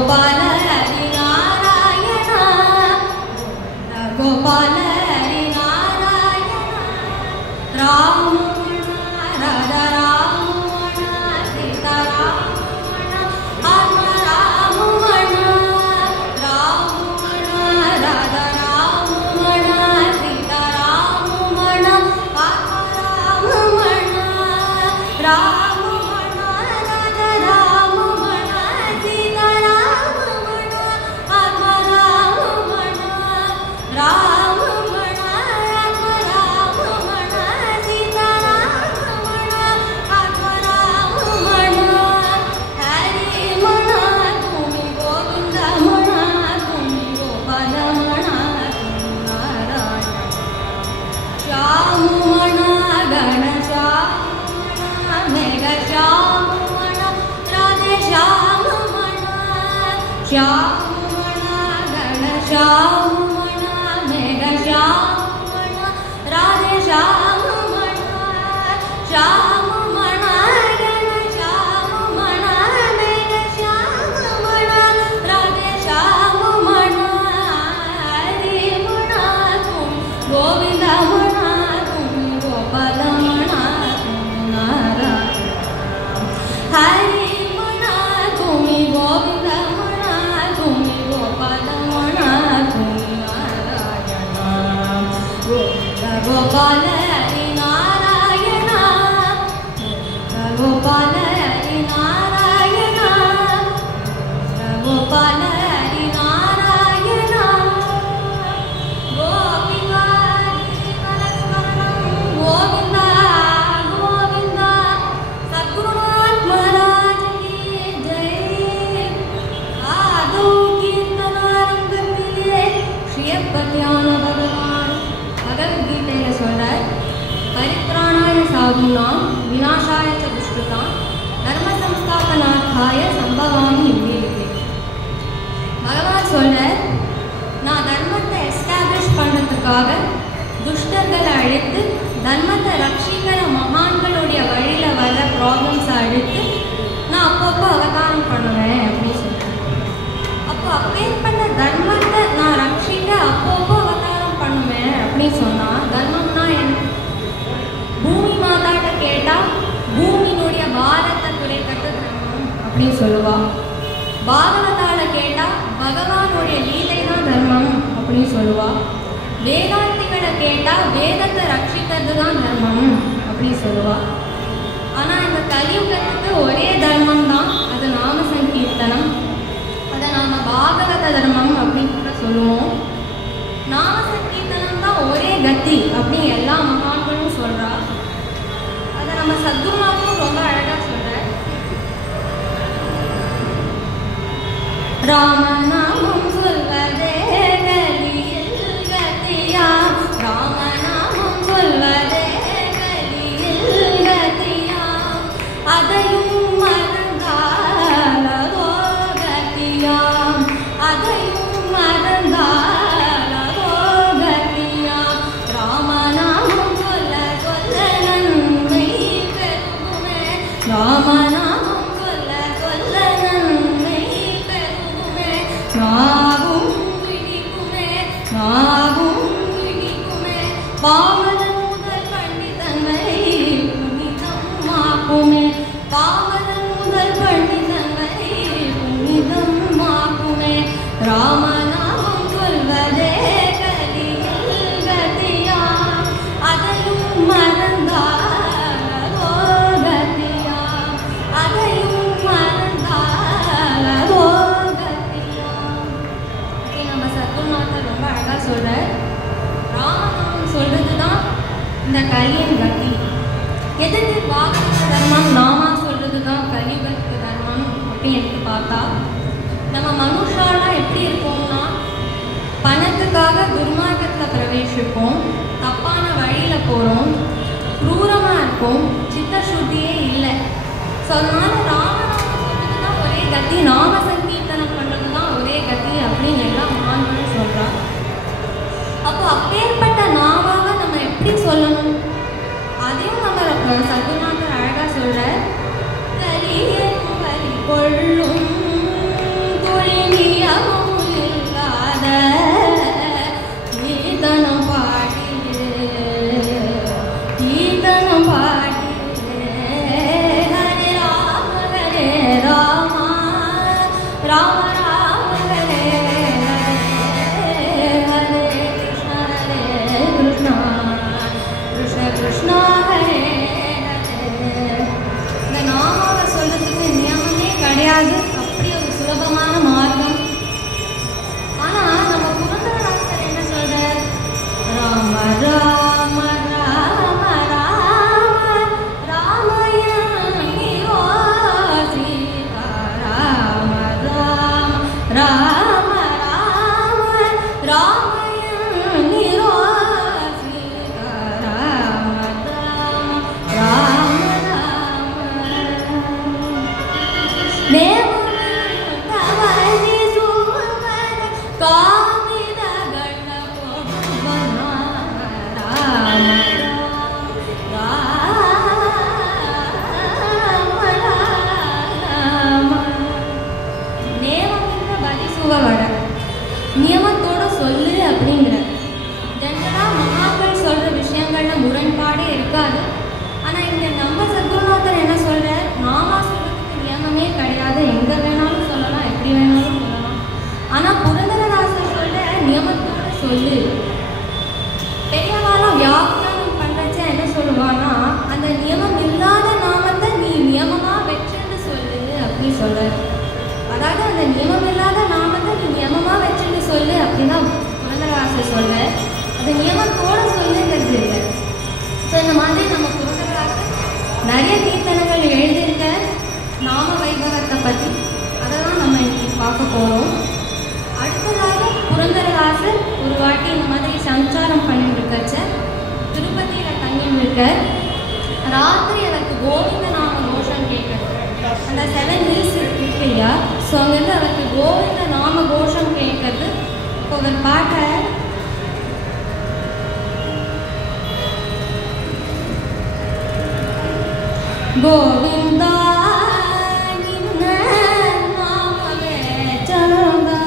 गोपाल हरि नारायण गोपाल हरि नारायण राम राधा राम सीता राम आत्मा राम राम राधा राम सीता राम आत्मा राम गोपाल हरि नारायण गोपाल हरि नारायण गोपाल हरि नारायण गोविंदा गोविंद गोविंद सद्गुरुनाथ महाराज की जय। आदौ कीर्तनारंभத்திலே श्रीयपत्यान भगवान भगवद्गीதையில சொல்றார், परित्राणाय साधूनां विनाशाय च दुष्कृतां धर्म संस्थापनार्थाय संभवामि युगे युगे। பகவான் சொல்றார், நான் தர்மத்தை எஸ்டாப்ளிஷ் பண்றதுக்காக துஷ்டர்களை அழித்து தர்மத்தை ரட்சிக்கிற மகான்களுடைய வழியில வர ப்ராப்ளம்ஸை அழித்து நான் அப்பப்போ அவதாரம் பண்ணுவேன் அப்படின்னு சொல்றேன். அப்போ அப்பேற்பட்ட தர்மத்தை நான் ரட்சிக்க அப்பப்போ அவதாரம் பண்ணுவேன் அப்படின்னு சொன்னா தர்மம்னா என்ன? பூமி மாதாட்ட கேட்டா பூமியினுடைய பாரத்தை குறைக்கிறது தர்மம் அப்படின்னு சொல்லுவா. பாகவதால கேட்டா பகவானுடைய லீலை தான் தர்மம் அப்படின்னு சொல்லுவா. வேதாந்திகளை கேட்டா வேதத்தை ரட்சிக்கிறது தான் தர்மம் அப்படின்னு சொல்லுவா. ஆனா இந்த கலியுகத்துக்கு ஒரே தர்மம் தான், அது நாம சங்கீர்த்தனம். அதை நாம பாகவத தர்மம் அப்படின்னு கூட சொல்லுவோம். நாம சங்கீர்த்தனம் தான் ஒரே கத்தி அப்படின்னு எல்லா மகான்களும் சொல்றா. அதை நம்ம சத்குருநாதனும் ரொம்ப அழகா சொல்ற. ராமநாமம் சொல்வதே கலியில் கத்தியா, ராமநாமம் சொல்வதே கலியில் கத்தியா, அதையும் மறந்தாலோ கத்தியா, அதையும் மறந்தாலோ கத்தியா. ராமநாமம் சொல்ல சொல்ல நன்மை பெருகுமே, ராமநாமம் சொல்ல சொல்ல நன்மை பெருகுமே. நாவும் விழிக்குமே, நாவும் விழிக்குமே, பாவதன் முதல் பண்டிதன்மை புனிதமாக்குமே, பாவதன் முதல் பண்டிதன்மை புனிதமாக்குமே. ராமநாமம் சொல்வதே கலியில் கத்தியா, அதையும் மறந்தாலோ கத்தியா, அதையும் மறந்தாலோ கத்தியா. நம்ம சத்குருநாதர் ரொம்ப அழகா சொல்றார், ராமநாமம் சொல்றதுதான் இந்த கலியின் கத்தி. எதுக்கு பாகவத தர்மம் நாமா சொல்றதுதான் கலியுகத்துக்கு தர்மம் அப்படின்னு எடுத்து பார்த்தா, நம்ம மனுஷாலாம் எப்படி இருக்கோம்னா பணத்துக்காக துர்மார்க்கத்தில் பிரவேசிப்போம், தப்பான வழியில போறோம், क्रूरमा चित्तशुद्धिये इल्लै सो अदनाल रामनाम சொல்றதுதான் ஒரே கதி நாம சங்கீர்த்தனம் பண்றதுதான் ஒரே கதி அப்படினு எல்லாம் மகான்கள் சொல்றாங்க அப்போ அப்பேற்பட்ட நாமாவை நம்ம எப்படி சொல்லணும் அதையும் நம்ம சத்குருநாதர் அழகா சொல்றார் கலியே வலி கொள்ளும் துளி ராம ராம ராமய நிரோசி ராம ராம ராம ராம தேவ தவசி சுவன காமித கணபோபன ராம நியமத்தோட சொல்லு அப்படிங்கிற ஜென்ரலாக மகாக்கள் சொல்கிற விஷயங்கள்ல முரண்பாடே இருக்காது. ஆனால் இங்கே நம்ம சத்குருநாதர் என்ன சொல்கிற, நாமா சொல்கிறதுக்கு நியமமே கிடையாது, எங்கே வேணாலும் சொல்லலாம், எப்படி வேணாலும் சொல்லலாம். ஆனால் புரந்தரதாசர் சொல்கிற நியமத்தோட சொல்லு. பெரியவாலாம் வியாக்கியானம் பண்ணுறச்ச என்ன சொல்லுவான்னா, அந்த நியமம் இல்லாத நாமத்தை நீ நியமமாக வச்சுன்னு சொல்லு அப்படின்னு சொல்கிறார். அதாவது அந்த நியமம் இல்லாத நாமத்தை நீ நியமமாக வச்சுட்டு சொல்லு அப்படின்னா புரந்தரதாசர் சொல்ல, அது நியமத்தோட சொல்லுங்கிறது இல்லை. ஸோ இந்த மாதிரி நம்ம புரந்தரதாசர் நிறைய கீர்த்தனைகள் எழுதியிருக்க நாம வைபவத்தை பற்றி அதை தான் நம்ம இன்னைக்கு பார்க்க போகிறோம். அடுத்ததாக புரந்தரதாசர் ஒரு வாட்டி இந்த மாதிரி சஞ்சாரம் பண்ணிட்டு இருக்கச்ச திருப்பதியில் தங்கின்னு இருக்க ராத்திரி அவருக்கு கோவிந்த நாம கோஷம் கேட்குறது. அந்த 7 hills இருக்கு இல்லையா, ஸோ அங்கேருந்து அவருக்கு கோவிந்த நாம கோஷம் கேட்கறது. இப்போ அவர் பாட்ட கோவிந்தா நின்ன நாமவே சரணா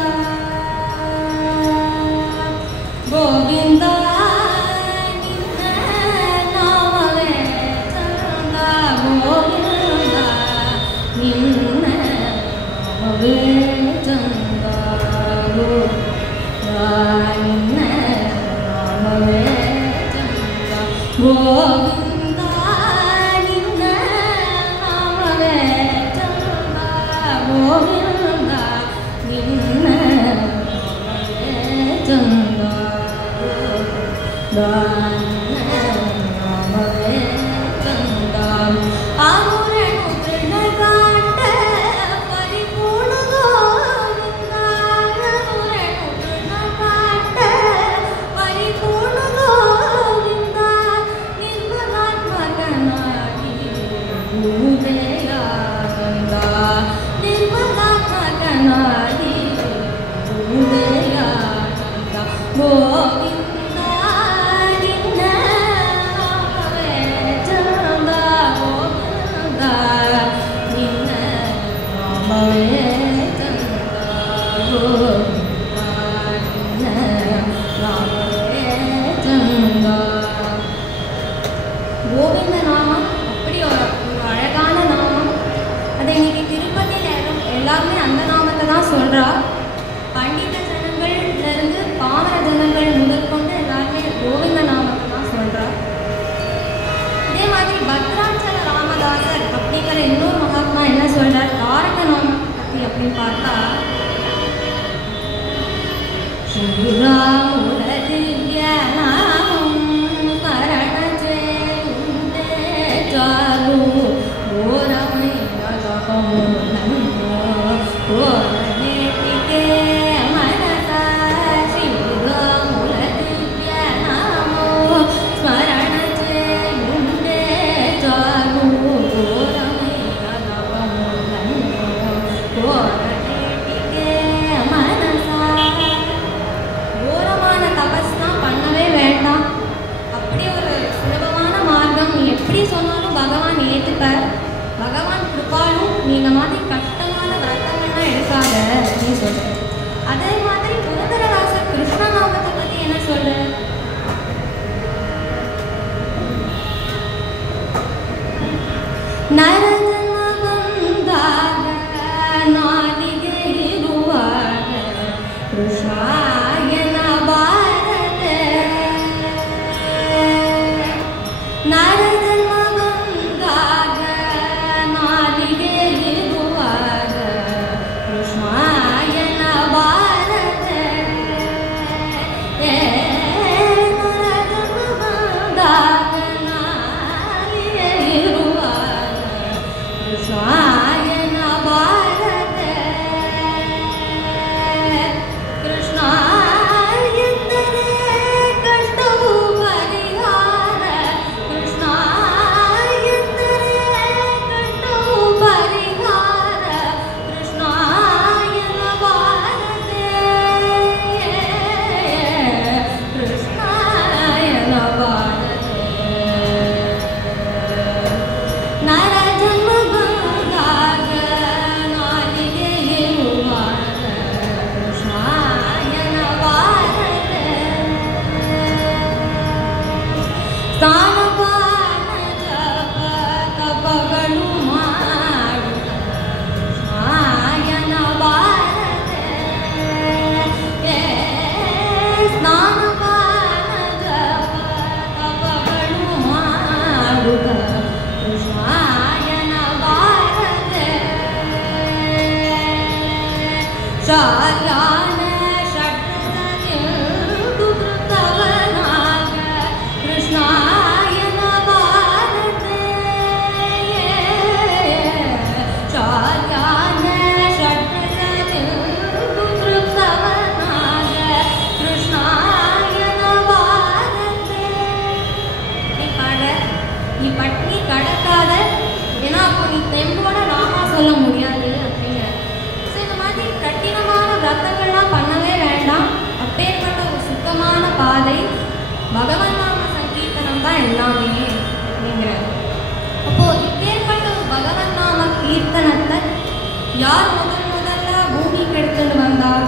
கோவிந்தா நின்ன நாமவே சரணா கோவிந்தா நின்ன நாமவே சரணா கோவிந்தா நின்ன நாமவே சரணா கோவிந்தா நின்ன நாமவே சரணா கோவிந்தா நின்ன நாமவே சரணா கோவிந்தா நாமவே சரணா ஆமுரனு திருநகாண்ட பரிபூர்ண கோவிந்தா ஆமுரனு திருநகாண்ட பரிபூர்ண கோவிந்தா நிர்மலாத்மகனாகி உதயானந்தா நிர்மலாத்மகனாகி உதயானந்தா கோவிந்தா நின்ன நாமவே சரணா கோவிந்தா நின்ன நாமவே சரணா கோவிந்தா நின்ன நாமவே சரணா. கோவிந்த நாமம் அப்படி ஒரு அழகான நாமம். அதை இன்னைக்கு திருப்பதியில் எல்லாருமே அந்த நாமத்தை தான் சொல்கிறா. பண்டித ஜனங்கள்லேருந்து பாமர ஜனங்கள் முதற்கொண்டு எல்லாருமே கோவிந்த நாமத்தை தான் சொல்கிறா. இதே மாதிரி பத்ராச்சல ராமதாசர் அப்படிங்கிற இன்னொரு மகாத்மா என்ன சொல்கிறார் தாரக நாமத்தை பற்றி அப்படின்னு பார்த்தா, ஸ்ரீராமுல திவ்ய நாமம் ஸ்மரண செய்யுண்டே சாரு ஓரமைய ஜபமுனோ ஓரநேதிகே மனசா ஸ்ரீராமுல திவ்ய நாமோ ஸ்மரண செய்யுண்டே சாரு ஓரமைய ஜபமுனோ ஓரநேதிகே மனசா. கோரமான தபஸ்னா பகவன் நாம சங்கீர்த்தனம் தான் எல்லாமே அப்படிங்கிறார். அப்போ இப்பேற்பட்ட பகவன் நாம கீர்த்தனத்தை யார் முதல்ல பூமிக்கு எடுத்துட்டு வந்தார்?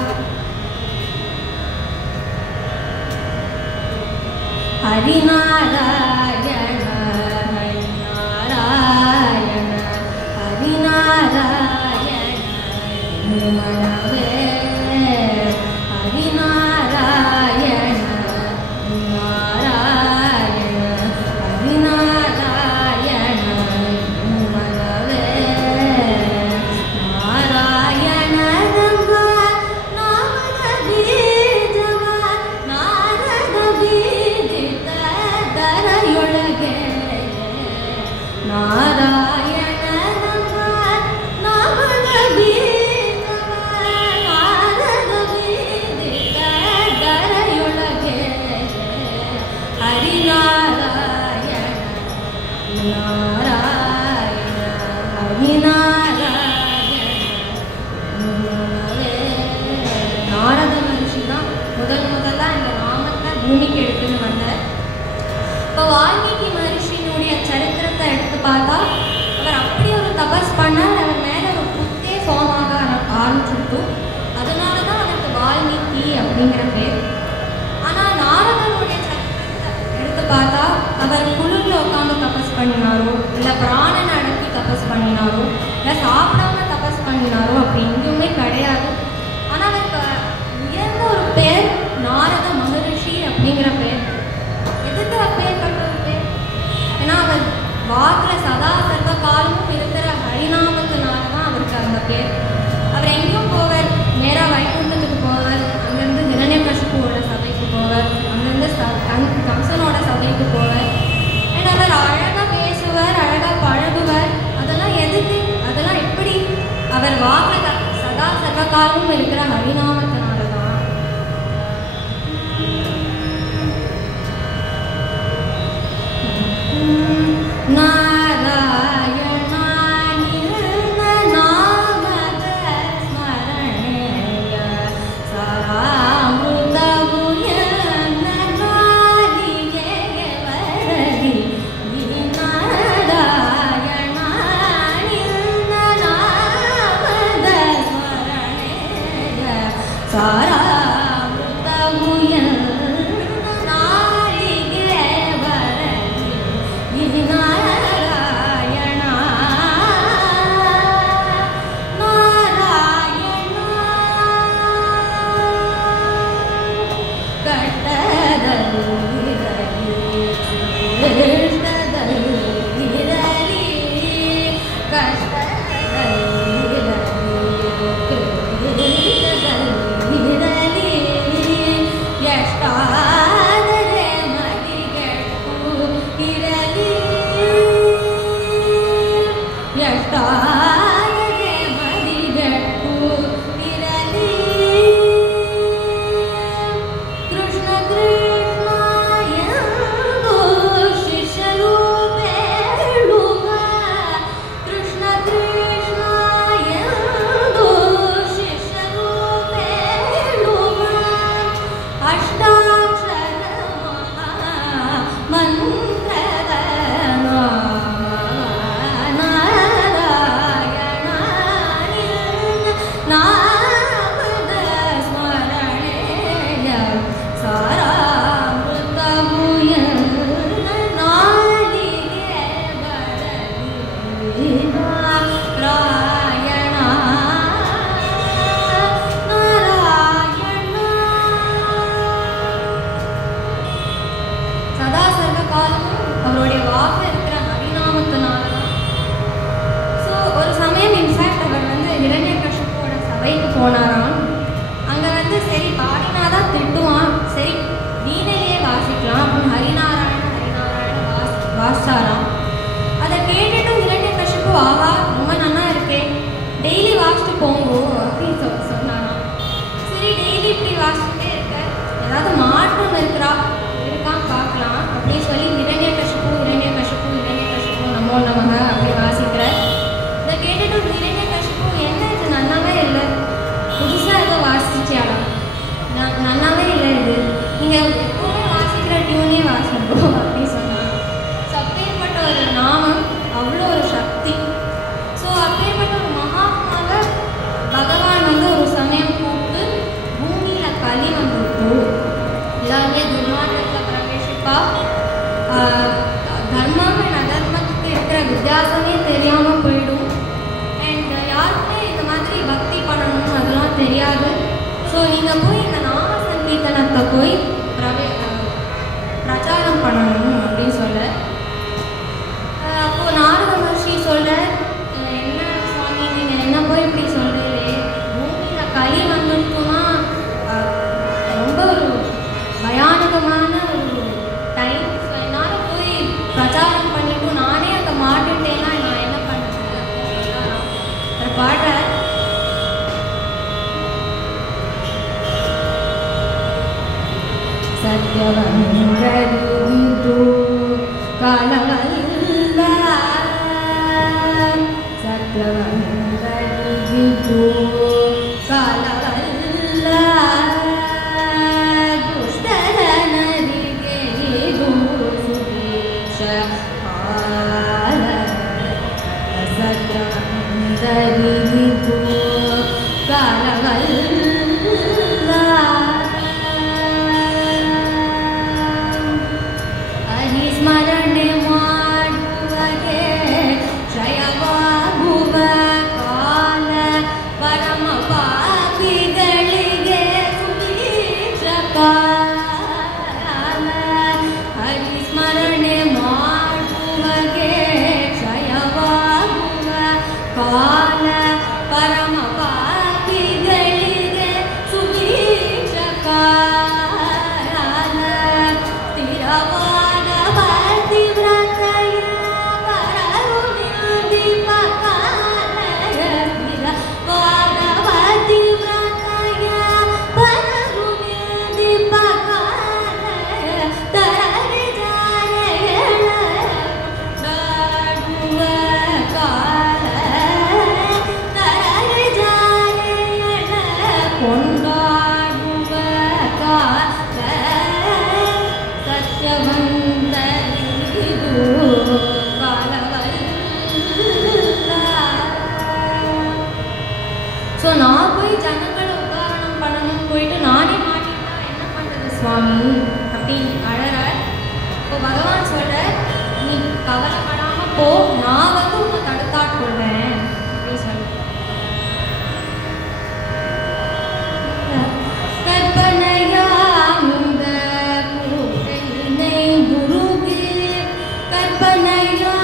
ஹரிநாராயண ஹரிநாராயண ஹரிநாராயண மனவே ஹரிநாராயண பூமிக்கு எடுத்துன்னு வந்தார். இப்போ வால்மீகி மகரிஷியினுடைய சரித்திரத்தை எடுத்து பார்த்தா அவர் அப்படி ஒரு தபஸ் பண்ணார். அவர் மேலே ஒரு புத்தே ஃபார்மாக ஆரம்பிச்சுட்டு அதனால தான் அவருக்கு வால்மீகி அப்படிங்கிற பேர். ஆனால் நாரதனுடைய சரித்திரத்தை எடுத்து பார்த்தா அவர் குளிரில் உட்காந்து தபஸ் பண்ணினாரோ இல்லை பிராணனை அடக்கி தபஸ் பண்ணினாரோ இல்லை சாப்பிடாம தபஸ் பண்ணினாரோ அப்படி எங்கேயுமே கிடையாது. ஆனால் அவருக்கு உயர்ந்த ஒரு பேர் நாரத மகரிஷி அப்படிங்கிற பேர். எதுக்கு அப்பேற்பட்ட ஒரு பேர்? ஏன்னா அவர் வாக்கில் சதா சர்வ காலமும் இருக்கிற ஹரிநாமத்தினால தான் அவருக்கு அந்த பேர். அவர் எங்கேயும் போவார், நேராக வைகுண்டத்துக்கு போவார், அங்கேருந்து ஹிரண்யகசிபுவோட சபைக்கு போவார், அங்கேருந்து கம்சனோட சபைக்கு போவார். அண்ட் அவர் அழகாக பேசுவார், அழகாக பழகுவார். அதெல்லாம் எதுக்கு? அதெல்லாம் எப்படி? அவர் வாக்கில் சதா சர்வ காலமும் இருக்கிற ஹரிநாமத்தினால தான். ஸோ நீங்கள் போய் இந்த நாம சங்கீர்த்தனத்தை போய் பிரச்சாரம் பண்ணணும் அப்படின்னு சொல்ல, அப்போது நாரத மகர்ஷி சொல்கிற, என்ன சுவாமி நீங்கள் என்ன போய் இப்படி சொல்கிறீங்களே, பூமியில் களி வந்துட்டுனா ரொம்ப ஒரு பயானகமான ஒரு டைம். ஸோ என்னால் போய் பிரச்சாரம் பண்ணிட்டு நானே அதை மாட்டுட்டேன்னா நான் என்ன பண்ணுறது அப்படின்னு பாடுற. சத்யவந்தரிது காலவல்ல சத்யவந்தரிது காலவல்ல துஷ்டரனரிகே சுபீஷ கால சத்யவந்தரிது காலவல்ல ಸ್ಮರಣೆ ಮಾಡುವಗೆ ಕ್ಷಯವಾಗುವ ಕಾಲ ಪರಮ ಪಾಪಿಗಳಿಗೆ ಸುಭೀಷ ಕಾಲ. ಹರಿಸ್ಮರಣೆ ಮಾಡುವಗೆ ಕ್ಷಯವಾಗುವ ಕಾಲ ಪರಮ ಪಾಪಿಗಳಿಗೆ ಸುಭೀಷ ಕಾಲ. ಸ್ಥಿರವಾದ ஸோ நான் போய் ஜனங்களை உதாரணம் பண்ணணும் போயிட்டு நானே மாட்டிட்டா என்ன பண்ணுறது சுவாமி அப்படின்னு அழற. இப்போ பகவான் சொல்ற, நீ கவலைப்படாமல் போ, நான் வந்து உன்னை தடுத்தாட்கொள்றேன் அப்படின்னு சொல்ற. கற்பனையா இந்த கூட்டை குருகி கற்பனையா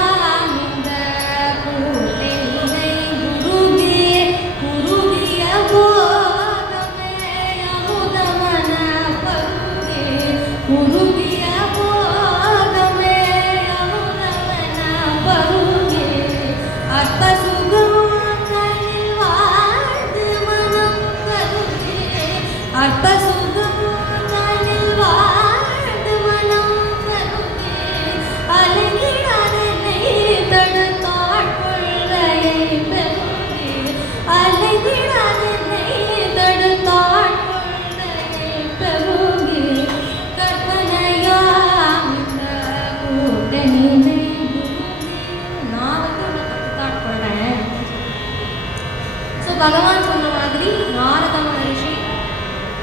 பகவான் சொன்ன மாதிரி நாரத மகரிஷி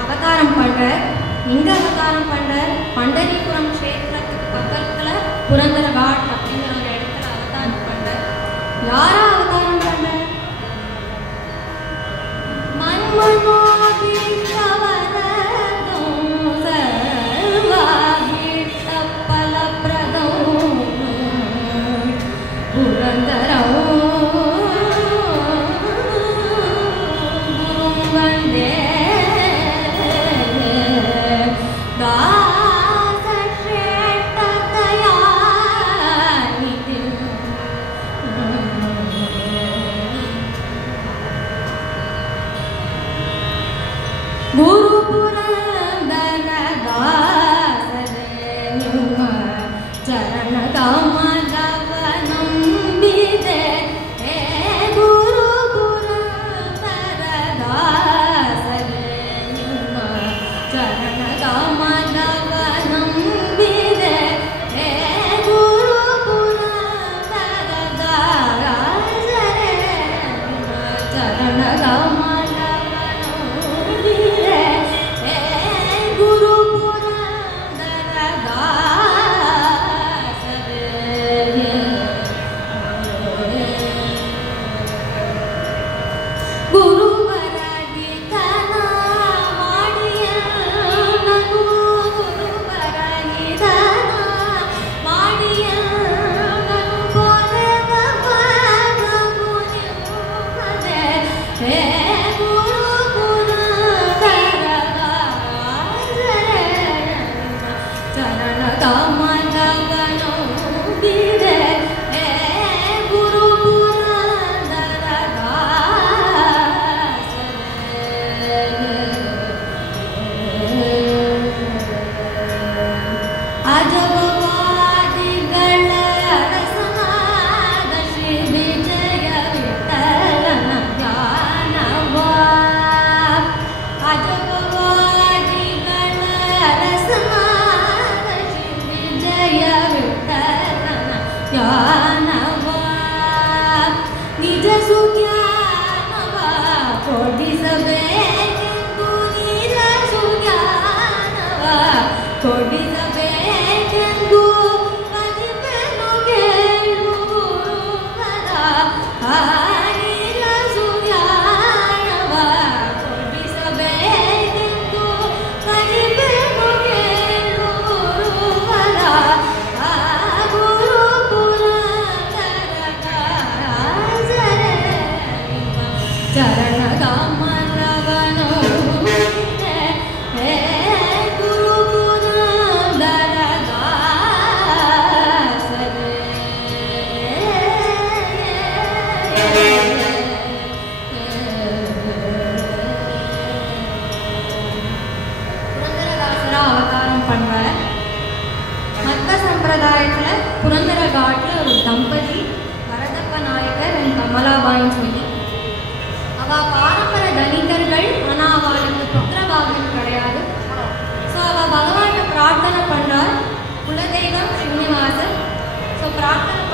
அவதாரம் பண்ற. எங்க அவதாரம் பண்ற? பண்டரிபுரம் கஷேத்திரத்துக்கு பக்கத்துல புரந்தர காட் அப்படிங்கிற ஒரு இடத்துல அவதாரம் பண்ற. யாரா அவதாரம் பண்ற?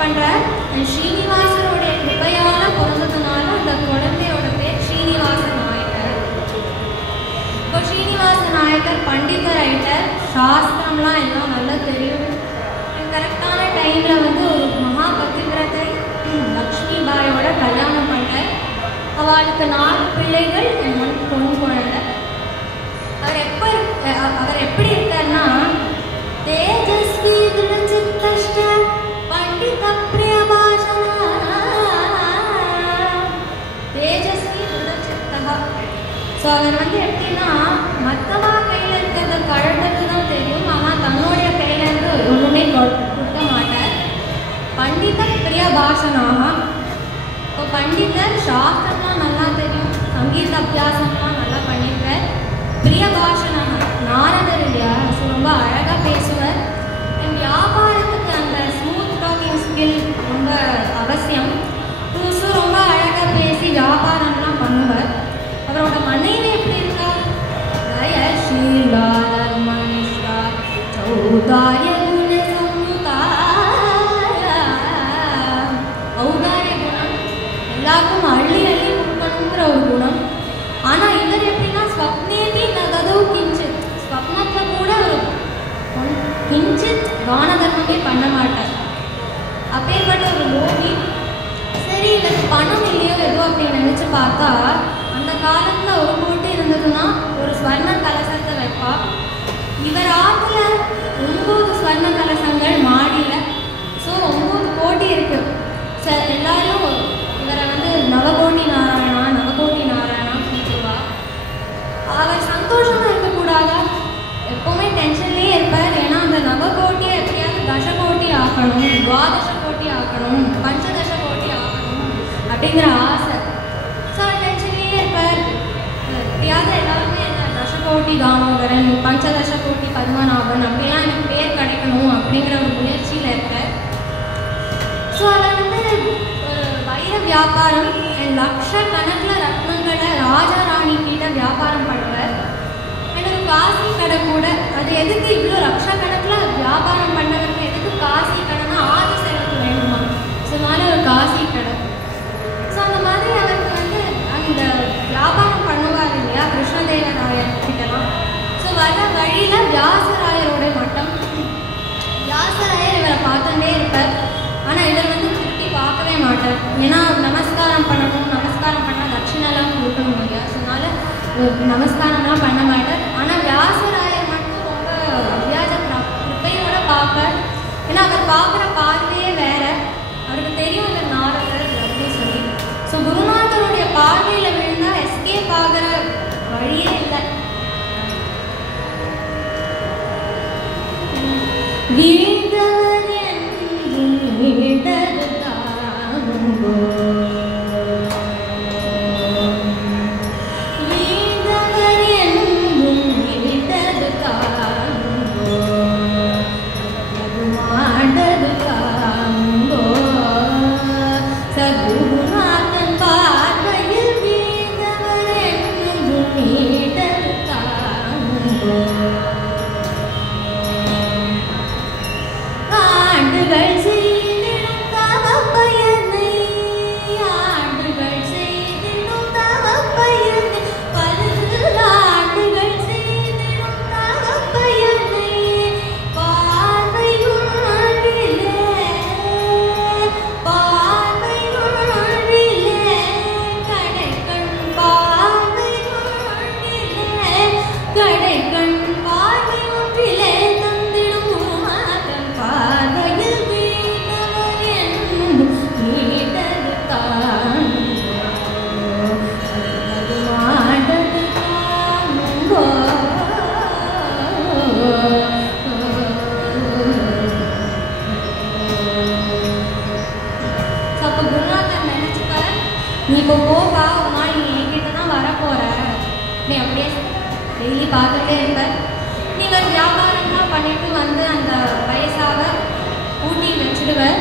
பண்ணுறார். ஸ்ரீனிவாசனுடைய கிருபையால பிறந்ததுனால அந்த குழந்தையோட பேர் ஸ்ரீனிவாச நாயக்கர். இப்போ ஸ்ரீனிவாச நாயக்கர் பண்டிதர் ஆகிட்டார். சாஸ்திரம்லாம் எல்லாம் நல்லா தெரியும். கரெக்டான டைமில் வந்து ஒரு மகா பத்திரத்தை லக்ஷ்மி பாயோட கல்யாணம் பண்ணார். அவளுக்கு 4 பிள்ளைகள், 1 பொன் குழந்தை. அவர் எப்படி இருக்காருன்னா, தேஜஸ்வி திருச்சித்தஷ்ட பண்டித பிரியபாஷண தேஜஸ்வி திருச்சித்தா. ஸோ அவர் வந்து எப்படின்னா, மற்றவா கையில் இருக்கிறத கழட்டது தான் தெரியும், ஆனால் தன்னுடைய கையிலேருந்து ஒன்றுமே கொடுக்க மாட்டார். பண்டித பிரியபாஷனாக. இப்போ பண்டிதர் சாஸ்திரம்லாம் நல்லா தெரியும், சங்கீத அபியாசம்லாம் நல்லா பண்ணியிருக்கார். பிரியபாஷனாக நாரதர் இல்லையா, ஸோ ரொம்ப அழகாக பேசுவார். வியாபாரத்துக்கு அந்த ஸ்மூத் டாக்கிங் ஸ்கில் ரொம்ப அவசியம். ஸோ ரொம்ப அழகாக பேசி வியாபாரம்லாம் பண்ணுவார். அவரோட மனைவி எப்படி இருக்கா, தயசீலா தர்மனிஷ்டா சௌதாரிய குண சம்யுதா. ஔதாரிய குணம், எல்லாருக்கும் அள்ளி அள்ளி கொடுக்கணுங்கிற ஒரு குணம். ஆனால் இவர் எப்படின்னா, ஸ்வப்னேதி நகதவு கிஞ்சித், ஸ்வப்னத்தில் கூட ஒரு கிஞ்சித் தான தர்மமே பண்ண மாட்டார். அப்பேற்பட்ட ஒரு லோகி. சரி, இவருக்கு பணம் இல்லையோ ஏதோ அப்படின்னு நினச்சி பார்த்தா, அந்த காலத்தில் ஒரு கோட்டி இருந்ததுன்னா ஒரு ஸ்வர்ண கலசத்தை வைப்பா. இவர் ஆற்றுல 9 ஸ்வர்ண கலசங்கள் மாடியில். ஸோ 9 கோட்டி இருக்கு. சார் எல்லாரும் இவரை வந்து நவகோட்டி நாராயணா நவகோட்டி நாராயணா கூப்பிடுவா. அவர் சந்தோஷமாக இருக்கக்கூடாதா, எப்போவுமே டென்ஷன்லேயே இருப்பார். ஏன்னா அந்த நவகோட்டியை எப்படியாவது தசகோட்டி ஆக்கணும், துவாதச கோட்டி ஆக்கணும், பஞ்சதச கோட்டி ஆக்கணும் அப்படிங்கிற ஆசை. ஸோ அவர் டென்ஷன்லேயே இருப்பார். எப்படியாவது எல்லாருமே என்ன தசகோட்டி தாமோதரன், பஞ்சதச கோட்டி பத்மநாபன் அப்படிலாம் எனக்கு பேர் கிடைக்கணும் அப்படிங்கிற ஒரு முயற்சியில் இருப்பார். ஸோ அவர் வந்து ஒரு வைர வியாபாரம் லட்சக்கணக்கில் ரத்னங்களை ராஜா ராணி கிட்ட வியாபாரம் பண்ணுவார். அண்ட் ஒரு காசி கடை கூட. அது எதுக்கு இவ்வளோ லட்சக்கணக்கில் வியாபாரம் பண்ணவருக்கு எதுக்கு காசி கடைன்னா ஆதி செலவுக்கு வேணுமா, ஸோ அதனால ஒரு காசி கடை. ஸோ அந்த மாதிரி அவருக்கு வந்து அந்த வியாபாரம் பண்ணுவார் இல்லையா கிருஷ்ணதேவராயர் கிட்டலாம். ஸோ வர வழியில் வியாசராயரோட மட்டம். வியாசராயர் இவரை பார்த்துட்டே இருப்பார். ஆனால் இவர் வந்து திருப்பி பார்க்கவே மாட்டார். ஏன்னா நமஸ்காரம் பண்ணணும், நமஸ்காரம் பண்ணால் தட்சிணெல்லாம் கொடுக்கணும் இல்லையா, ஸோ அதனால நமஸ்காரம்லாம் பண்ண மாட்டார். ஆனால் வியாசராயர் மட்டும் ரொம்ப அவ்வியாஜ கிருப்பையோட பார்ப்பார். ஏன்னா அவர் பார்க்குற பார்வையே வேற. அவருக்கு தெரியும் இவர் நாரதர் அப்படின்னு சொல்லி. ஸோ குருநாதருடைய பார்வையில் விழுந்தால் எஸ்கேப் ஆகிற வழியே இல்லை. வீழ்ந்தவர் என்றும் வீழ்ந்தது தானுங்கோ, வீழ்ந்தவர் என்றும் வீழ்ந்தது தானுங்கோ, மாண்டது தானுங்கோ. சகுநாதன் பார்வையில் வீழ்ந்தவர் என்றும் வீழ்ந்தது தானுங்கோ. ஆண்டுகள் செய்திடும் தவப்பயனை, ஆண்டுகள் செய்திடும் தவப்பயனை, பல்லாண்டுகள் செய்திடும் தவப்பயனை, பார்வையுள்ளிலே பார்வையுள்ளிலே கடைக்கண் பார்வையுள்ளிலே கடைக்கண் பார்வையுள்ளிலே தந்திடும் குருநாதன் பார்வையில் வீழ்ந்தவர் என்னும் வீழ்ந்தது தானுங்கோ, அது மாண்டது தானுங்கோ. அப்போ குருநாதன் நினைச்சுப்பார், நீ இப்போ போவா, ஒரு நாள் நீ என்கிட்ட தான் வரப்போற, நீ அப்படியே டெய்லி பார்த்துட்டே இருப்ப. நீங்கள் வியாபாரம்லாம் பண்ணிட்டு வந்து அந்த வயசாக ஊட்டி வச்சுடுவேன்.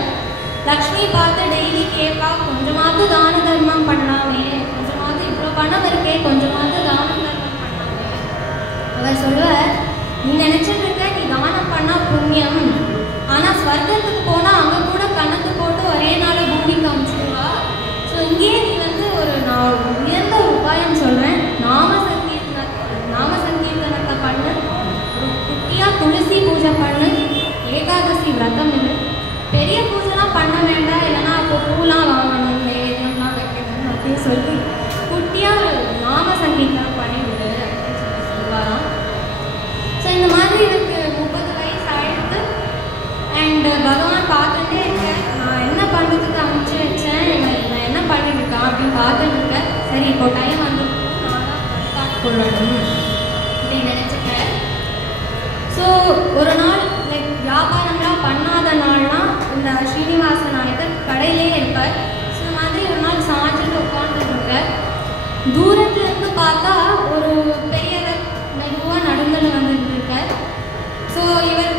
லக்ஷ்மி பார்த்து டெய்லி கேட்பா, கொஞ்சமாவது தான தர்மம் பண்ணலாமே, கொஞ்சமாவது இவ்வளோ பணம் இருக்கே, கொஞ்சமாவது தான தர்மம் பண்ணலாமே. அவர் சொல்லுவார், நீ நினச்சிட்டு இருக்க நீ தானம் பண்ணால் புண்ணியம், ஆனால் ஸ்வர்க்கத்துக்கு போனால் அங்கே கூட கணக்கு போட்டு இங்கேயே நீ வந்து நான் உயர்ந்த ஒரு உபாயம் சொல்கிறேன், நாம சங்கீர்த்தனத்தை பண்ணு, ஒரு குட்டியாக துளசி பூஜை பண்ணு, ஏகாதசி விரதம் இது. பெரிய பூஜைலாம் பண்ண வேண்டாம், இல்லைன்னா அப்போ பூலாம் வாங்கணும், நெய்யெல்லாம் வைக்கணும் அப்படின்னு சொல்லி குட்டியாக நாம சங்கீர்த்தனம் பண்ணிவிடு அப்படின்னு சொல்லி சொல்லுவாராம். ஸோ இந்த மாதிரி எனக்கு 30 வயசு ஆயிடுது. அண்ட் பகவான் பார்த்துட்டே இருக்கேன், நான் என்ன பண்ணுறதுக்கு அனுப்பிச்சு வச்சேன், நான் என்ன பண்ணியிருக்கேன் அப்படின்னு பார்த்துட்டு இருக்கேன். சரி இப்போ டைம் வந்துருக்கும், நான் தான் கரெக்டாக கொள்ளணும் அப்படின்னு நினச்சிக்கிறேன். ஸோ ஒரு நாள் லைக் வியாபாரம்லாம் பண்ணாத நாள்லாம் இந்த ஸ்ரீனிவாச நாயகர் கடையிலே இருப்பார். ஸோ இந்த மாதிரி ஒரு நாள் சாஞ்சிட்டு உட்காந்துருக்கார். தூரத்துலேருந்து பார்த்தா ஒரு பெரியவர் மெதுவாக நடந்துன்னு வந்துட்டு இருக்கார். ஸோ இவர்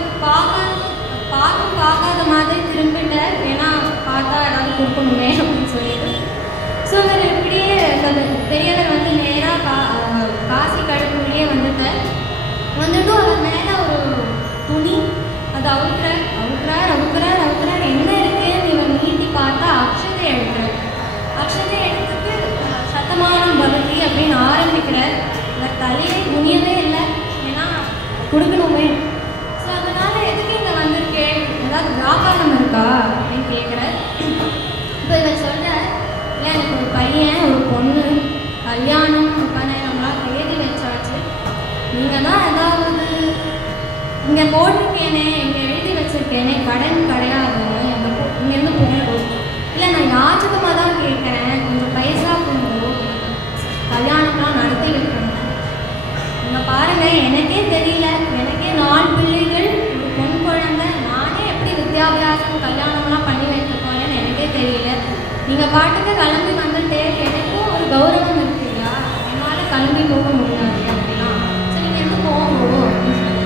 பார்க்காத மாதிரி திரும்பிட்டார், ஏன்னா பார்த்தா ஏதாவது கொடுக்கணுமே அப்படின்னு சொல்லிட்டு. ஸோ இவர் இப்படியே அந்த பெரியவர் வந்து நேராக காசி கழுக்குள்ளேயே வந்துட்டார். வந்துட்டு அவர் மேலே ஒரு துணி அது அவுக்குறார் என்ன இருக்குன்னு இவர் நீட்டி பார்த்தா அக்ஷதை எடுக்கிறார். அக்ஷதை எடுத்துட்டு சத்தமானம் பகதி அப்படின்னு ஆரம்பிக்கிறார். இவர் தலையே குனியவே இல்லை, ஏன்னா கொடுக்கணுமே. ஸோ அதனால எதுக்கு இங்கே வந்திருக்கேன், ஏதாவது வியாபாரம் இருக்கா அப்படின்னு கேட்குறார். இப்போ இவர் சொல்கிறார், இல்லை எனக்கு ஒரு பையன் ஒரு பொண்ணு கல்யாணம் உபநயனம்லாம் எழுதி வச்சாச்சு, நீங்கள் தான் ஏதாவது இங்கே போட்டிருக்கேனே, இங்கே எழுதி வச்சுருக்கேனே கடன் கிடையாதுன்னு இங்கேருந்து போகும். இல்லை நான் யாச்சகமாக தான் கேட்குறேன், கொஞ்சம் பைசா போகும், கல்யாணம்லாம் நடத்தி வைக்கணும். நீங்கள் பாருங்கள், எனக்கே தெரியல, எனக்கே 4 பிள்ளைகள், ஒரு பொன் குழந்தை, நானே எப்படி வித்யாபியாசம் கல்யாணம்லாம் பண்ணி வைக்க போறேன்னு எனக்கே தெரியல. நீங்கள் பாட்டுக்கு கிளம்பி வந்துட்டு எனக்கும் ஒரு கௌரவம் இருக்கு இல்லையா, என்னால் கிளம்பி போக முடியாது அப்படின்னா. சரி நீங்கள் எங்கே போகணும் அப்படின்னு சொல்லி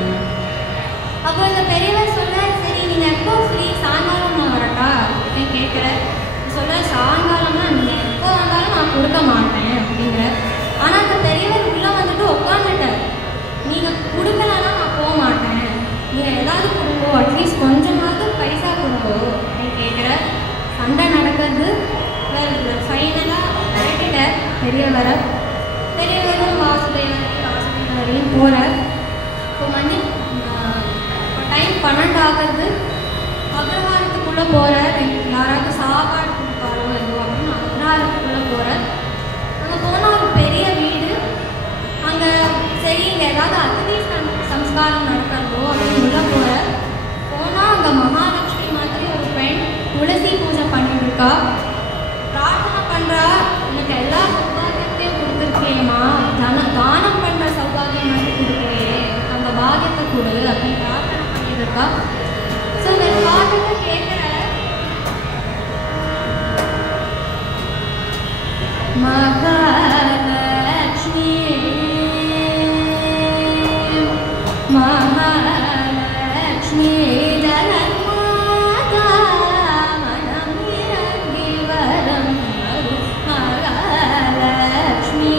அப்போ இந்த பெரியவர் சொன்னார், சரி நீங்கள் எப்போ ஃப்ரீ, சாயங்காலம் நான் வரட்டா அப்படின்னு கேட்குறேன். சொன்னார், சாயங்காலம்னா நீங்கள் எப்போ வந்தாலும் நான் கொடுக்க மாட்டேன் அப்படிங்கிற. ஆனால் அந்த பெரியவர் உள்ளே வந்துட்டு உட்காந்துட்டார். நீங்கள் கொடுக்கலன்னா நான் போக மாட்டேன், நீங்கள் ஏதாவது கொடுங்கோ, அட்லீஸ்ட் கொஞ்சமாவது பைசா கொடுங்கோ அப்படின்னு கேட்குற. சண்டை நடக்கிறது. ஃபைனலாக விரட்டிட்டார் பெரியவரை. பெரியவரும் வாசுதேவரையும் போகிறார். இப்போ மணி டைம் 12 ஆகுது. அக்ரஹாரத்துக்குள்ளே போகிறார். யாராவது சாப்பாடு கொடுப்பாரோ ஏதோ அப்படின்னு அக்ரஹாரத்துக்குள்ளே போகிறார். அங்கே போனால் ஒரு பெரிய வீடு. அங்கே சரி இங்கே ஏதாவது அதிதி சம்ஸ்காரம் நடக்கிறதோ அப்படின்னு உள்ளே போகிறார். போனால் அங்கே மகாலட்சுமி மாதிரி ஒரு பெண் துளசி பூஜை பண்ணிட்டு இருக்கா. பிரார்த்தனை பண்ணுறா, எனக்கு எல்லா சௌபாகியத்தையும் கொடுத்துருக்கேம்மா, தானம் பண்ணுற சௌபாகியம் மட்டும் கொடுக்குறே, அந்த பாகியத்தை கொடு அப்படின்னு பிரார்த்தனை பண்ணிட்டு இருக்கா. ஸோ இந்த பாட்டுக்கு கேட்குற மகாலட்சுமி மகாலட்சுமி ஜகன்மாதா மனம் இறங்கி வரம் மகாலட்சுமி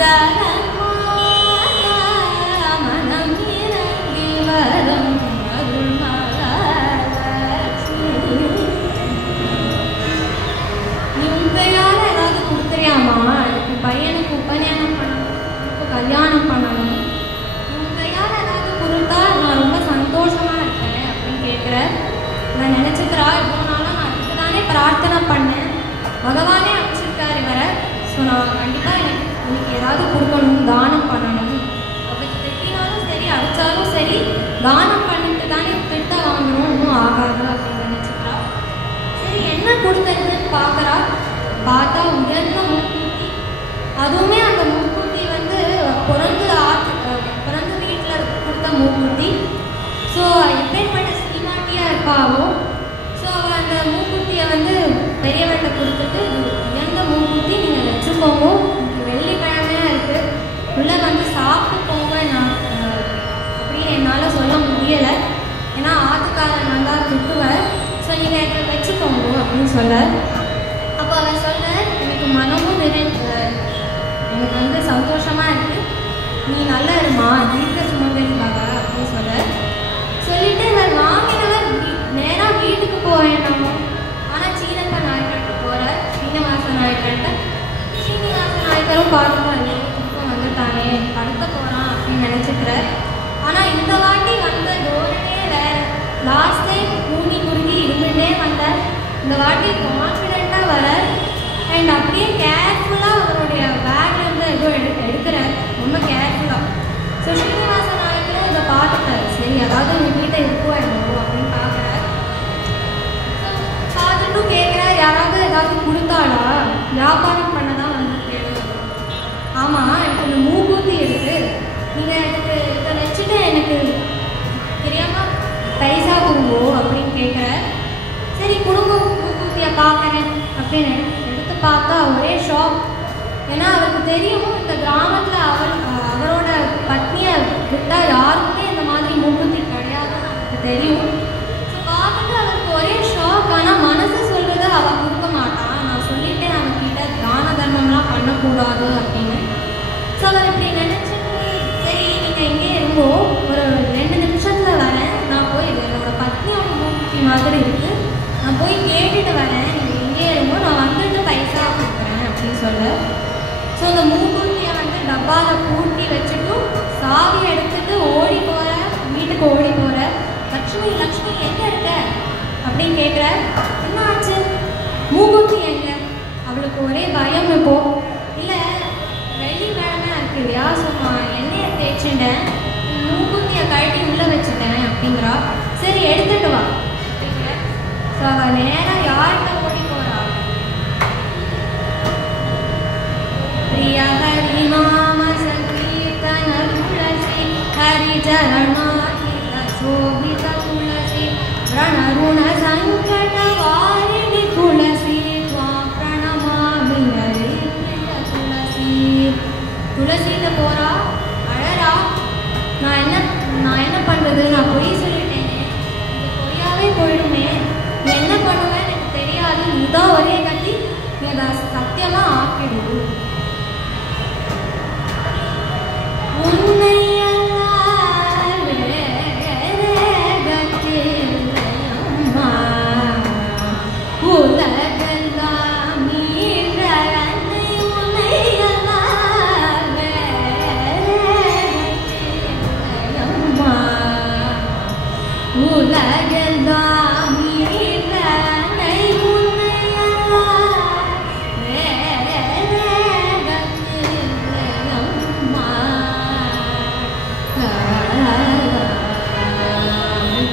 ஜகன்மாதா மனம் இறங்கி வரம் அருள் மகாலட்சுமி. உண்மையால் ஏதாவது கொடுக்குறியாமா, எனக்கு பையனுக்கு உபநயனம் பண்ணணும், இப்போ கல்யாணம் பண்ணணும், உண்மையால் ஏதாவது கொடுத்தா நான் ரொம்ப சந்தோஷமாக இருக்கேன் அப்படின்னு கேட்குற. நான் நினச்சிக்கிறா, இவ்வளோ நாளாக நான் அதுக்கு தானே பிரார்த்தனை பண்ணேன், பகவானே அனுப்பிச்சிருக்காரு இவரை. ஸோ நான் கண்டிப்பாக எனக்கு ஏதாவது கொடுக்கணும், தானம் பண்ணணும். அவருக்கு திட்டினாலும் சரி அடித்தாலும் சரி தானம் பண்ணிட்டு தானே திட்ட வாங்கணும், இன்னும் ஆகாது அப்படின்னு நினச்சிக்கிறா. சரி என்ன கொடுத்ததுன்னு பார்க்குறா. பார்த்தா உயர்ந்த மூக்குத்தி. அதுவுமே அந்த மூக்குத்தி வந்து பிறந்து வீட்டில் கொடுத்த மூக்குத்தி. ஸோ எப்பேற்பட்ட ஸ்ரீமாட்டியாக இருப்பாவோ. ஸோ அவள் அந்த மூக்குத்தியை வந்து பெரியவர்கிட்ட கொடுத்துட்டு, உயர்ந்த மூக்குத்தி நீங்கள் வச்சுக்கோங்க, வெள்ளிக்கிழமையாக இருக்குது, உள்ளே வந்து சாப்பிட்டு போங்க, நான் அப்படின்னு என்னால் சொல்ல முடியலை, ஏன்னா ஆத்துக்காரன் வந்தால் திட்டுவார். ஸோ நீங்கள் இதை வச்சுக்கோங்க அப்படின்னு சொல்ல. அப்போ அவர் சொல்ல, எனக்கு மனமும் எனக்கு வந்து சந்தோஷமாக இருக்குது, நீ நல்லா இருமா, வீட்டில் சுமங்கலிக்காக அப்படின்னு சொல்ல. சொல்லிட்டு இவர் வாங்கினவர் நேராக வீட்டுக்கு போக வேண்டாமோ. ஆனால் சீனப்பன் கடத்த போகிறான் அப்படின்னு நினச்சிக்கிறார். ஆனால் இந்த வாட்டி வந்த தோரணையே வேறு. லாஸ்ட் டைம் மூடி குறுகி இருந்துகிட்டே வந்தார். இந்த வாட்டி கான்ஃபிடெண்ட்டாக வரார். அண்ட் அப்படியே கேர்ஃபுல்லாக அவருடைய பேக்லேருந்து ஏதோ எடுக்கிறார், ரொம்ப கேர்ஃபுல்லாக. ஸோ ஸ்ரீனிவாச நாயக்கரும் இதை பார்த்துட்டார். சரி, அதாவது உங்ககிட்ட இருக்கோ என்னவோ அப்படின்னு பார்க்குறார். பார்த்துட்டும் கேட்குறார், யாராவது ஏதாவது கொடுத்தாளா? வியாபாரம் பண்ண தான் வந்துருக்கு. ஆமாம், எனக்கு இந்த மூக்கூத்தி இருக்குது, நீங்கள் எனக்கு இதை வச்சுட்டு எனக்கு தெரியாமல் பைசா கொடுங்கோ அப்படின்னு கேட்குறார். சரி குடும்பம் மூக்கூத்தியை பார்க்குறேன் அப்படின்னு எடுத்து பார்த்தா ஒரே ஷாக். ஏன்னா அவருக்கு தெரியும் இந்த கிராமத்தில் அவரோட பத்னியை விட்டால் யாருக்குமே இந்த மாதிரி மூக்குத்தி கிடையாதுன்னு அவருக்கு தெரியும். ஸோ பார்த்துட்டு அவருக்கு ஒரே ஷாக். ஆனால் மனசு சொல்கிறது அவள் கொடுக்க மாட்டான். நான் சொல்லிட்டேன் அவன்கிட்ட தான தர்மம்லாம் பண்ணக்கூடாது அப்படின்னு. ஸோ அவர் இப்படி நினச்சிட்டு, சரி நீங்கள் எங்கே இருங்கோ, ஒரு 2 நிமிஷத்தில் வரேன், நான் போய் என்னோட பத்னியோட மூக்குத்தி மாதிரி இருக்குது, நான் போய் கேட்டுட்டு வரேன், நீங்கள் எங்கே இருங்கோ, நான் வந்துட்டு பைசா கொடுக்குறேன் அப்படின்னு சொல்ல. ஸோ அந்த மூக்குத்தியை வந்து டப்பாவில் பூட்டி வச்சுட்டு சாவி எடுத்துட்டு ஓடி போகிற, வீட்டுக்கு ஓடி போகிற. லக்ஷ்மி லக்ஷ்மி எங்கே இருக்க அப்படின்னு கேட்குற. என்ன ஆச்சு, மூக்குத்தி எங்கே? அவளுக்கு ஒரே பயம். இப்போ இல்லை வெள்ளிக்கிழமை இருக்கு இல்லையா, ஸோ நான் எண்ணெயை தேய்ச்சிட்டேன், மூக்குத்தியை கழட்டி உள்ளே வச்சுட்டேன் அப்படிங்கிறா. சரி எடுத்துட்டு வா அப்படிங்கிற. ஸோ அவள் நேராக யார்கிட்ட ஓடி போகிறா? प्रिय हरि नाम संकीर्तन तुलसी हरि चरणार्चित शोभित तुलसी रण ऋण संकट वारिणि तुलसी त्वां प्रणमामि हरि प्रिय तुलसी. துளசிட்ட போறா, அழறா. நான் என்ன பண்றது, நான் பொய் சொல்லிட்டேனே, இது பொய்யாவே போயிடுமே, நீ என்ன பண்ணுவேன்னு எனக்கு தெரியாது, நீதான் ஒரே கட்டி நீ அதை சத்தியமா ஆக்கிடு. உன்னை உலகெல்லாம் நீண்ட அன்னை உன்னை உலகெல்லாம் நீண்ட அன்னை உன்னை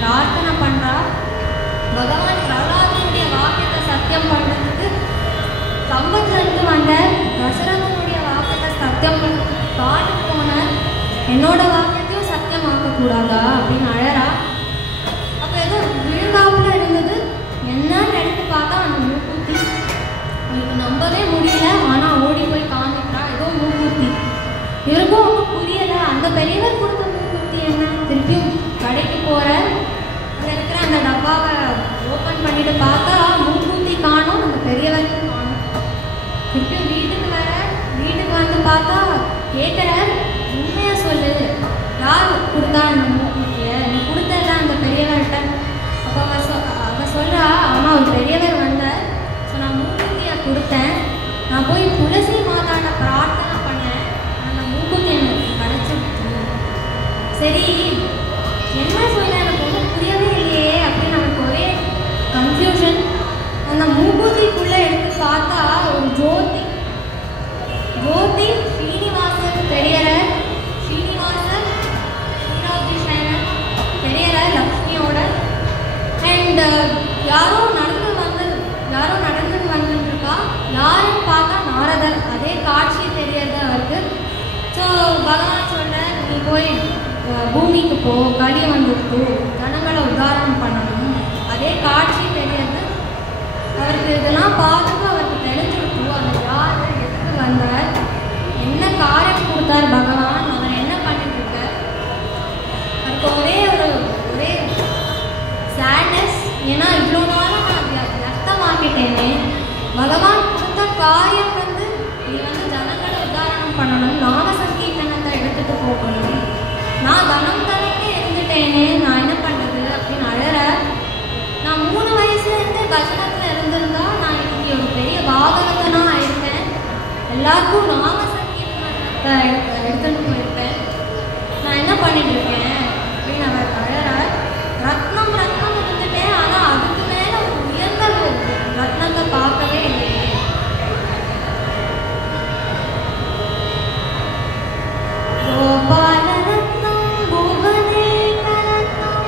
பிரார்த்தனை பண்றா. பகவான் பிரகலாதனுடைய வாக்கியத்தை சத்தியம் பண்றதுக்கு சம்பத்திலிருந்து வந்த தசரதனுடைய வாக்கியத்தை சத்தியம் பண்ணுறதுக்கு காட்டுக்கு போனார். என்னோட வாக்கியத்தையும் சத்தியமாக்க கூடாதா அப்படின்னு அழறா. அப்போ ஏதோ விழுந்தாப்புல இருந்தது. என்னன்னு எடுத்து பார்த்தா அந்த மூக்குத்தி. அவளுக்கு நம்பவே முடியல. ஆனால் ஓடி போய் காமிக்கிறா, ஏதோ மூக்குத்தி. இவருக்கும் ஒன்றும் புரியலை. அந்த பெரியவர் கொடுத்த மூக்குத்தி என்ன? திருப்பியும் கடைக்கு போகிற, அங்கே இருக்கிற அந்த டப்பாவை ஓப்பன் பண்ணிட்டு பார்த்தா மூக்குத்தி காணும், அந்த பெரியவருக்கும் காணும். திருப்பியும் வீட்டுக்கு வர, வீட்டுக்கு வந்து பார்த்தா கேட்குற, உண்மையாக சொல்லு, யார் கொடுத்தா அந்த மூக்குத்தியை? நீ கொடுத்தல அந்த பெரியவர்கிட்ட. அப்போ அவ சொல்கிறா, அம்மா ஒரு பெரியவர் வந்தார், ஸோ நான் மூக்குத்தியை கொடுத்தேன், நான் போய் துளசி மாதான பிரார்த்தனை பண்ணேன், அந்த மூக்குத்தி எனக்கு கிடச்சிருக்கு. சரி என்ன சொல்ல, எனக்கு ஒன்றும் புரியவே இல்லையே அப்படின்னு நமக்கு ஒரே கன்ஃபியூஷன். அந்த மூக்குத்திக்குள்ளே எடுத்து பார்த்தா ஒரு ஜோதி. ஜோதி ஸ்ரீனிவாசன் பெரியரர், ஸ்ரீனிவாசன் ஸ்ரீராபிஷேகன் பெரியரர் லக்ஷ்மியோட. அண்ட் யாரோ நடந்து வந்துருக்கா. யாருன்னு பார்த்தா நாரதர். அதே காட்சி தெரியாது அவருக்கு. ஸோ பகவான் சொல்ற, நீ போய் பூமிக்கு போ, கலி வந்துருக்கு, ஜனங்களை உதாரணம் பண்ணணும். அதே காட்சி தெரியாது அவருக்கு. இதெல்லாம் பார்த்துட்டு அவருக்கு தெரிஞ்சிருக்கும் அவர் யார், எதுக்கு வந்தார், என்ன காரியம் கொடுத்தார் பகவான், அவர் என்ன பண்ணிட்டு இருக்கார். அவருக்கு ஒரே சேட்னஸ். ஏன்னா இவ்வளோ நாளும் நான் வியர்த்தமாக்கிட்டேனே. பகவான் கொடுத்த காரியம் வந்து நீ வந்து ஜனங்களை உதாரணம் பண்ணணும், நாம சங்கீர்த்தனத்தை எடுத்துட்டு போகணும். நான் தனம் தனக்கே இருந்துட்டேனே, நான் என்ன பண்ணுறது அப்படின்னு அழற. நான் 3 வயசுலேருந்து பஜனத்தில் இருந்திருந்தா நான் இன்னைக்கு ஒரு பெரிய பாகவதனாக ஆயிருப்பேன். எல்லாருக்கும் நாம சங்கீர்த்தனத்தை எடுத்துகிட்டு போயிருப்பேன். நான் என்ன பண்ணிட்டு இருக்கேன் அப்படின்னு அவர் அழறார். ரத்னம் ரத்னம் இருந்துட்டேன், ஆனால் அதுக்கு மேலே உயர்ந்த ரத்னத்தை பார்க்கவே இல்லையே. கோபால ரத்னம் புவனேக ரத்னம்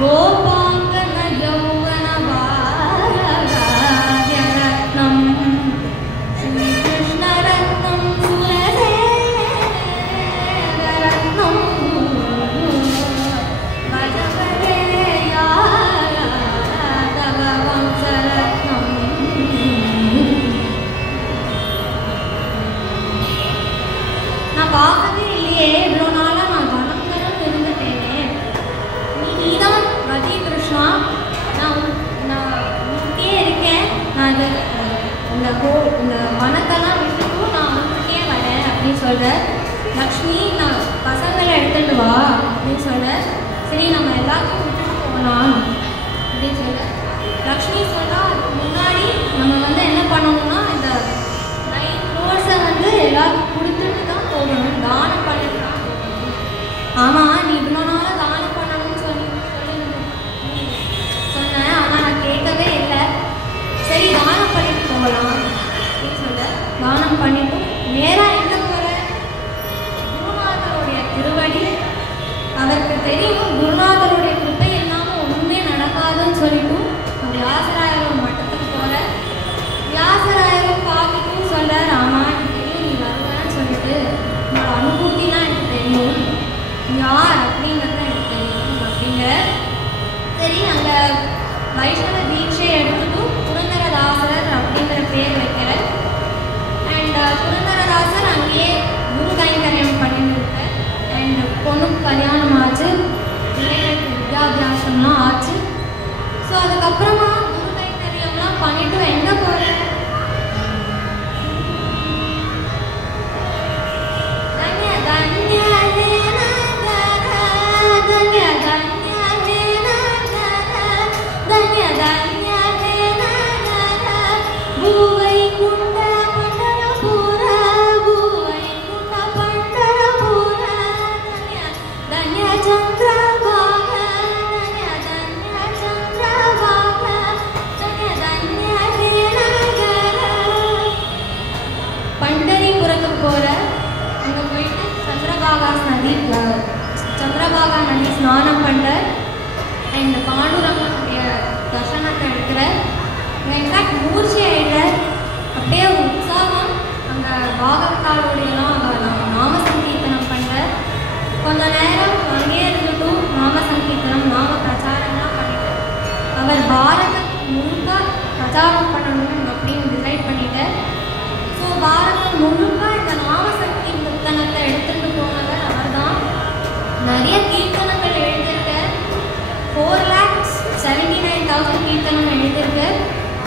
கோபாங்கன யௌவன பாரகாத்ய ரத்னம் ஸ்ரீ கிருஷ்ண ரத்னம் சுரசேகர ரத்னம் வஜபரே யாதவ வம்ச ரத்னம். நான் பார்க்கவே இல்லையே, இவ்வளோ நாளாக நான் வணக்கரம் இருந்துட்டேனே. நீதான் ரதி கிருஷ்ணா, நான் உனக்கே இருக்கேன். நான் இந்த வனத்தெல்லாம் விட்டுட்டும் நான் உனக்கே வரேன் அப்படின்னு சொல்கிறேன். லக்ஷ்மி நான் பசங்களை எடுத்துகிட்டு வா அப்படின்னு சொல்கிறேன். சரி நம்ம எல்லாத்தையும் விட்டுட்டு போகலாம் அப்படின்னு சொல்கிறேன். லக்ஷ்மி சொன்னால் அதுக்கு முன்னாடி நம்ம வந்து என்ன பண்ணணும்னா இந்த 9 crores வந்து எல்லாருக்கும் கொடுத்துட்டு தான் போகணும், தானம் பண்ணிட்டு தான் போகணும். ஆமாம் நீ இவ்வளோ நாளாக தானம் பண்ணணும்னு சொன்னேன், ஆனால் நான் கேட்கவே இல்லை. சரி தானம் பண்ணிட்டு போகலாம் அப்படின்னு சொல்கிறேன். தானம் பண்ணிட்டு நேராக எங்கே போகிறேன்? குருநாதருடைய திருவடி. அவருக்கு தெரியும் குருநாதருடைய கிருப்பை இல்லாமல் ஒன்றுமே நடக்காதுன்னு சொல்லிட்டு வியாசராயரோட மட்டத்துக்கு போகிறேன். வியாசராயரும் பார்த்துட்டும் சொல்கிறார், ஆமாம் எனக்கு தெரியும் நீ வருவேன்னு சொல்லிட்டு, உன்னோட அனுபூதிலாம் எனக்கு தெரியும், யார் அப்படிங்கிறது எனக்கு தெரியும் அப்படிங்கிற. சரி அங்கே வைஷ்ணவ தீட்சை எடுத்துட்டு புரந்தரதாசர் அப்படிங்கிற பேர் வைக்கிறேன். அண்ட் புரந்தரதாசர் அங்கேயே குரு கைங்கரியம் பண்ணிட்டு இருக்கார். அண்ட் பொண்ணுக்கு கல்யாணம் ஆச்சு, பிள்ளைகளுக்கு வித்யாபியாசம்லாம் ஆச்சு. ஸோ அதுக்கப்புறமா குரு கைங்கரியம்லாம் பண்ணிட்டு எங்கே போகிறேன்? பண்டரிபுரத்துக்கு போகிற. அங்கே போயிட்டு சந்திரபாகா நதி ஸ்நானம் பண்ண. அண்ட் பாண்டுரங்கனுடைய தர்சனத்தை எடுக்கிற. எக்ஸாக்ட் மூர்ச்சி ஆகிடுற. அப்படியே ஒரு உற்சாகம். அங்கே பாகவதாரோடையெல்லாம் நாம சங்கீர்த்தனம் பண்ணுற. கொஞ்ச நேரம் அங்கேயே இருந்துட்டும் நாம சங்கீர்த்தனம் நாம பிரச்சாரம்லாம் பண்ணிட்டு அவர் பாரதம் முழுக்க பிரச்சாரம் பண்ணணும் அப்படின்னு டிசைட் பண்ணிட்டு, ஸோ பாரதம் முழுக்க இந்த நாம சங்கீர்த்தனத்தை எடுத்துகிட்டு போனவர் அவர் தான். நிறைய கீர்த்தனங்கள் எழுதியிருக்க. 4,79,000 கீர்த்தனம் எழுதியிருக்கு.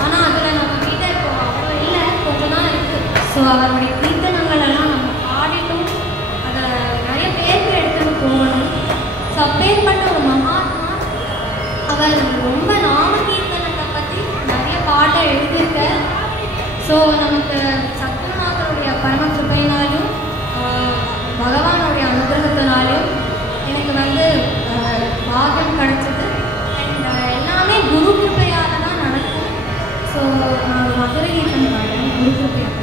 ஆனால் அதில் நம்ம கிட்ட இப்போ அவ்வளோ இல்லை, கொஞ்சம் தான் இருக்குது. ஸோ அவருடைய கீர்த்தனங்கள் எல்லாம் நம்ம பாடிட்டும் அதை நிறைய பேருக்கு எடுத்துகிட்டு போகணும். ஸோ அப்பேற்பட்ட ஒரு மகாத்மா அவர் ரொம்ப நாம கீர்த்தனத்தை பற்றி நிறைய பாட்டை எழுதியிருக்க. ஸோ நமக்கு சத்குருநாதருடைய பரம கிருபையினாலும் பகவானுடைய அனுகிரகத்தினாலும் எனக்கு வந்து பாகம் கிடைச்சது. அண்ட் எல்லாமே குரு கிருபையால் தான் நடக்கும். ஸோ நான் மதுரை கீர்த்தன் பாடுறேன் குரு கிருபையாக.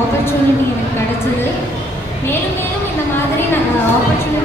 ஆப்பர்ச்சுனிட்டி எனக்கு கிடைச்சிது. மேலும் மேலும் இந்த மாதிரி நான் ஆப்பர்ச்சுனிட்டி